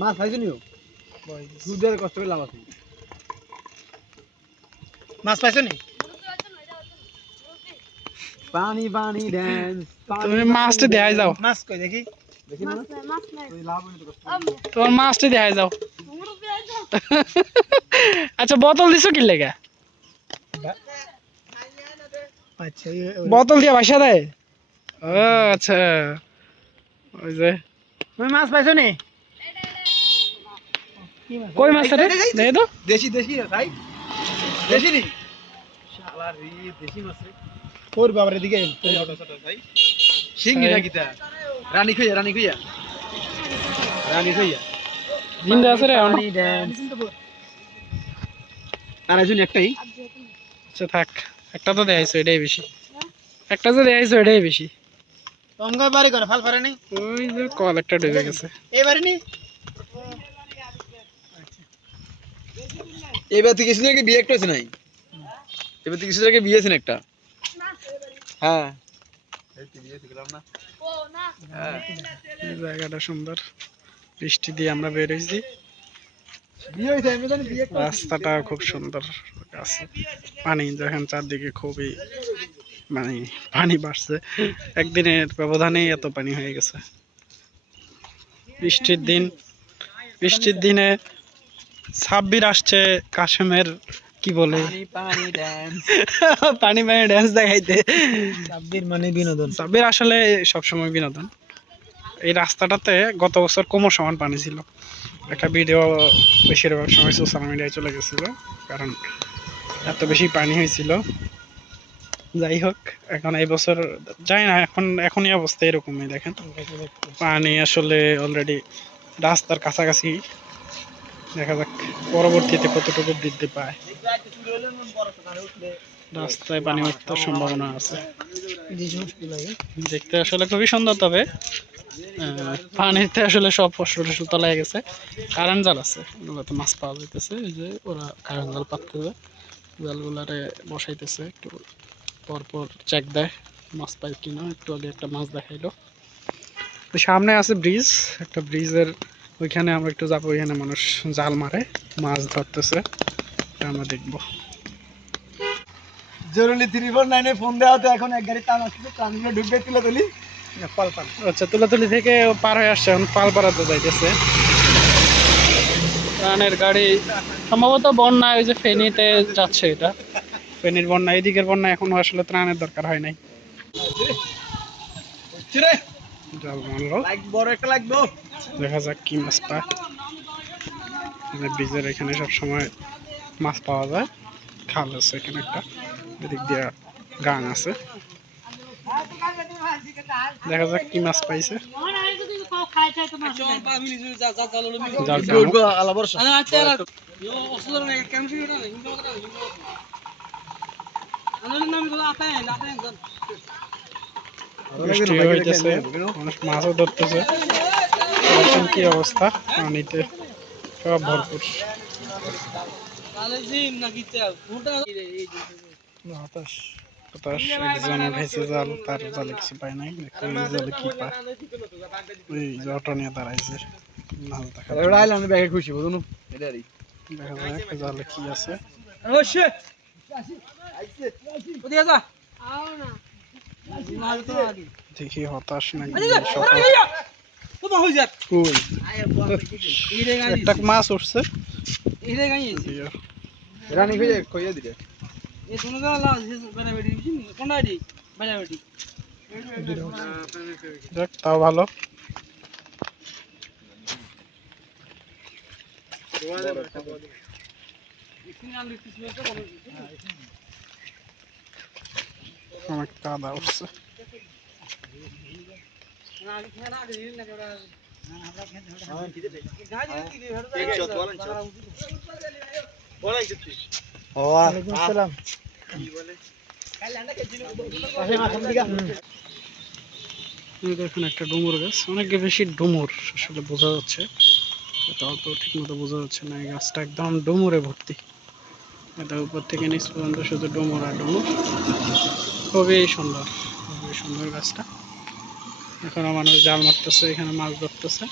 মাছ খাইছো নিও দুধের কষ্ট করে লাভ আছে মাছ পাইছো নি পানি পানি ড্যান্স তুমি মাছটা দেখাই যাও মাছ কই দেখি দেখি না মাছ নাই তুই লাভ হইতো কষ্ট তোমার মাছটা দেখাই যাও আচ্ছা বোতল দিছো কি লেগা আচ্ছা বোতল দিয়ে বাসা দেয় ও আচ্ছা ওই যে তুমি মাছ পাইছো নি কই মাছ রে দেখে তো দেশি দেশি ভাই দেশি নি শালা রে দেশি মাছ রে তোর বাবার দিকে ছোট ছোট ভাই শিঙ্গি নাকিতা রানী কইয়া রানী কইয়া জিন্দা আছে রে পানি ড্যান্স আর একজন একটাই আচ্ছা থাক একটা তো দেখাইছো এটাই বেশি একটা যে দেখাইছো এটাই বেশি তোমগা বাড়ি করে ফাল পারে নি ওই যে কল একটা ডুবে গেছে এবারে নি এবার তুই কিছু নাকি বিয়ে একটা আছে নাই এবার তুই কিছু নাকি বিয়ে আছে একটা হ্যাঁ এই তুই বিয়ে শিখলাম না ও না এই জায়গাটা সুন্দর বৃষ্টি দিয়ে আমরা বের হয়েছি বিয়ে হইছে আমি জানি বিয়ে রাস্তাটা খুব সুন্দর আছে পানি যখন চারদিকে খুবই মানে পানি বাড়ছে একদিনের ব্যবধানে এত পানি হয়ে গেছে বৃষ্টির দিনে সাব্বির আসছে কাশেমের কি বলে পানি ড্যান্স পানি পানি ড্যান্স দেখাইতে সাব্বির মানে বিনোদন সাব্বির আসলে সবসময় বিনোদন এই রাস্তাটাতে গত বছর কোমর সমান পানি ছিল একটা ভিডিও বেশিরভাগ সময় সোশ্যাল মিডিয়ায় চলে গেছিল কারণ এত বেশি পানি হয়েছিল যাই হোক এখন এই বছর যাই না এখনই অবস্থা এরকমই দেখেন পানি আসলে অলরেডি রাস্তার কাছাকাছি দেখা যাক পরবর্তীতে কতটুকু বৃদ্ধি পায় রাস্তায় পানি উঠতে সম্ভাবনা আছে দেখতে আসলে খুবই সুন্দর তবে পানিতে আসলে সব ফসল টসল তলায় গেছে কারেন্ট জাল আছে ওগুলোতে মাছ পাওয়া যাইতেছে এই যে ওরা কারেন্ট জাল পাততেছে জালগুলারে বসাইতেছে একটু পরপর চেক দেয় মাছ পাই কিনা একটু আগে একটা মাছ দেখাইলো তো সামনে আছে ব্রিজ একটা ব্রিজের ওইখানে আমরা একটু যাবো ওইখানে মানুষ জাল মারে মাছ ধরতেছে আমরা দেখবো জরুরি 349 এ ফোন দেওয়া তো এখন এক গাড়ি টান আসছে টানগুলো ঢুকবে তুলে তুলি না পাল আচ্ছা তুলাতুলি থেকে পার হয়ে আসছে এখন পালপাড়াতে যাইতেছে ট্রানের গাড়ি সম্ভবত বন্যায় ওই যে ফেনীতে যাচ্ছে এটা ফেনীর বন্যা এদিকের বন্যা এখনো আসলে ত্রাণের দরকার হয় নাই জাল মারলো লাইক বড় একটা লাগবে দেখা যাক কি মাছ পায় ব্রিজের এখানে সব সময় মাছ পাওয়া যায় খাল আছে এখানে একটা এদিক দিয়ে গাং আছে দেখা যাক কি মাছ পাইছে বৃষ্টি হইতেছে মানুষ মাছও ধরতেছে এখন কি অবস্থা পানিতে সব ভরপুর হতাশ একজন উঠেছে জাল তার জালে কিছু পায় নাই জালে কি পায় ওই যে অটো নিয়ে দাঁড়াইছে মাছ দেখা আমি ব্যাগে খুশি বুঝুন এটারই দেখা যাক জালে কি আছে দেখি হতাশ নাকি একটা মাছ উঠছে রানী কইয়া দিলে দেখ তাও ভালো অনেক কাদা উঠছে দেখুন একটা ডুমুর গাছ অনেক বেশি ডুমুর আসলে বোঝা যাচ্ছে তাও তো ঠিক মতো বোঝা যাচ্ছে না এই গাছটা একদম ডুমুরে ভর্তি এটা উপর থেকে নিচ পর্যন্ত শুধু ডুমুর আর ডুমুর খুবই সুন্দর গাছটা এখনো মানুষ জাল মারতেছে এখানে মাছ ধরতেছে